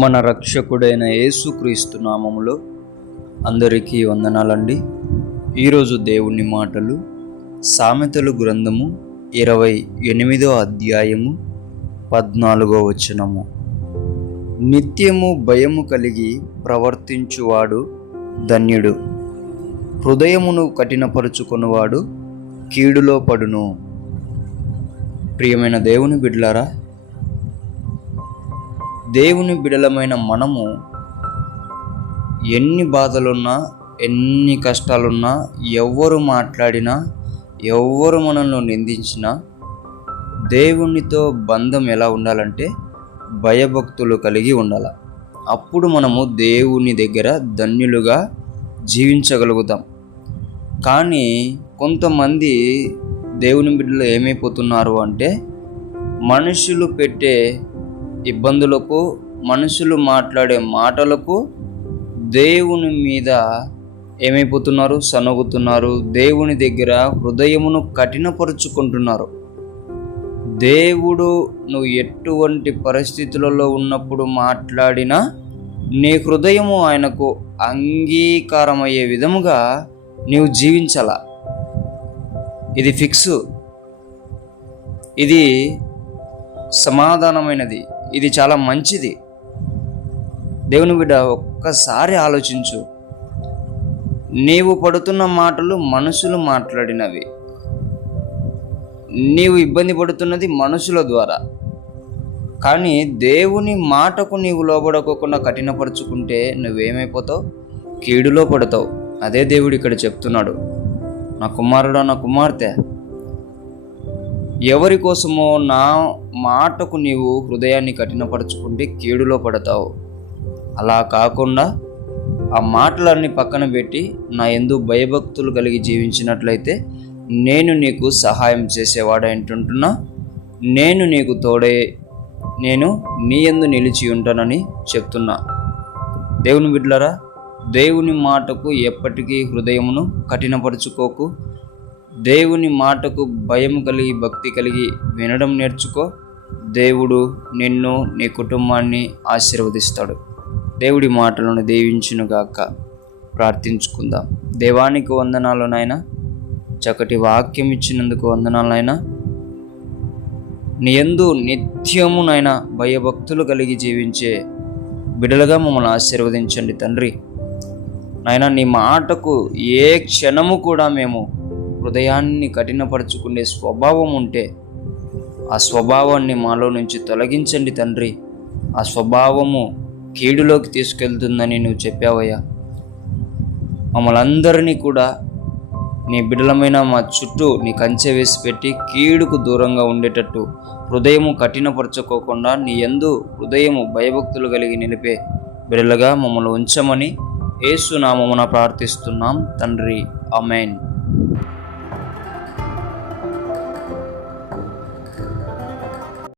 మన రక్షకుడైన యేసుక్రీస్తు నామములో అందరికీ వందనాలండి. ఈరోజు దేవుని మాటలు సామెతలు గ్రంథము 28వ అధ్యాయము 14వ వచనము. నిత్యము భయము కలిగి ప్రవర్తించువాడు ధన్యుడు, హృదయమును కఠినపరుచుకొనువాడు కీడులో పడును. ప్రియమైన దేవుని బిడ్డలారా, దేవుని బిడలమైన మనము ఎన్ని బాధలున్నా, ఎన్ని కష్టాలున్నా, ఎవ్వరు మాట్లాడినా, ఎవ్వరు మనల్ని నిందించినా, దేవునితో బంధం ఎలా ఉండాలంటే భయభక్తులు కలిగి ఉండాలి. అప్పుడు మనము దేవుని దగ్గర ధన్యులుగా జీవించగలుగుతాం. కానీ కొంతమంది దేవుని బిడ్డలు ఏమైపోతున్నారు అంటే, మనుషులు పెట్టే ఇబ్బందులకు, మనుషులు మాట్లాడే మాటలకు దేవుని మీద ఏమైపోతున్నారు? సనగుతున్నారు. దేవుని దగ్గర హృదయమును కఠినపరుచుకుంటున్నారు. దేవుడు నువ్వు ఎటువంటి పరిస్థితులలో ఉన్నప్పుడు మాట్లాడినా నీ హృదయము ఆయనకు అంగీకారమయ్యే విధముగా నీవు జీవించాల. ఇది ఫిక్స్, ఇది సమాధానమైనది, ఇది చాలా మంచిది. దేవుని బిడ్డ, ఒక్కసారి ఆలోచించు. నీవు పడుతున్న మాటలు మనుషులు మాట్లాడినవి, నీవు ఇబ్బంది పడుతున్నది మనుషుల ద్వారా. కానీ దేవుని మాటకు నీవు లోబడకోకుండా కఠినపరుచుకుంటే నువ్వేమైపోతావు? కీడులో పడతావు. అదే దేవుడు ఇక్కడ చెప్తున్నాడు. నా కుమారుడా, నా కుమార్తె, ఎవరి కోసమో నా మాటకు నీవు హృదయాన్ని కఠినపరుచుకుంటే కీడులో పడతావు. అలా కాకుండా ఆ మాటలన్నీ పక్కన పెట్టి నా యందు భయభక్తులు కలిగి జీవించినట్లయితే నేను నీకు సహాయం చేసేవాడంటున్నా, నేను నీకు తోడే, నేను నీ యందు నిలిచి ఉంటానని చెప్తున్నా. దేవుని బిడ్డలారా, దేవుని మాటకు ఎప్పటికీ హృదయమును కఠినపరుచుకోకు. దేవుని మాటకు భయం కలిగి, భక్తి కలిగి వినడం నేర్చుకో. దేవుడు నిన్ను, నీ కుటుంబాన్ని ఆశీర్వదిస్తాడు. దేవుడి మాటలను దీవించునుగాక. ప్రార్థించుకుందాం. దేవానికి వందనాలు నాయనా, చక్కటి వాక్యం ఇచ్చినందుకు వందనాలు నాయనా. నీ యందు నిత్యము నాయనా భయభక్తులు కలిగి జీవించే బిడలుగా మమ్మల్ని ఆశీర్వదించండి తండ్రి. నాయనా, నీ మాటకు ఏ క్షణము కూడా మేము హృదయాన్ని కఠినపరుచుకునే స్వభావం ఉంటే ఆ స్వభావాన్ని మాలో నుంచి తొలగించండి తండ్రి. ఆ స్వభావము కీడులోకి తీసుకెళ్తుందని నువ్వు చెప్పావయ్యా. మమ్మల్ని అందరినీ కూడా నీ బిడ్డలమైన మా చుట్టూ నీ కంచె వేసి పెట్టి కీడుకు దూరంగా ఉండేటట్టు హృదయము కఠినపరచుకోకుండా నీ యందు హృదయము భయభక్తులు కలిగి నిలిపే బిడ్డలుగా మమ్మల్ని ఉంచమని యేసు నామమున ప్రార్థిస్తున్నాం తండ్రి. ఆమేన్.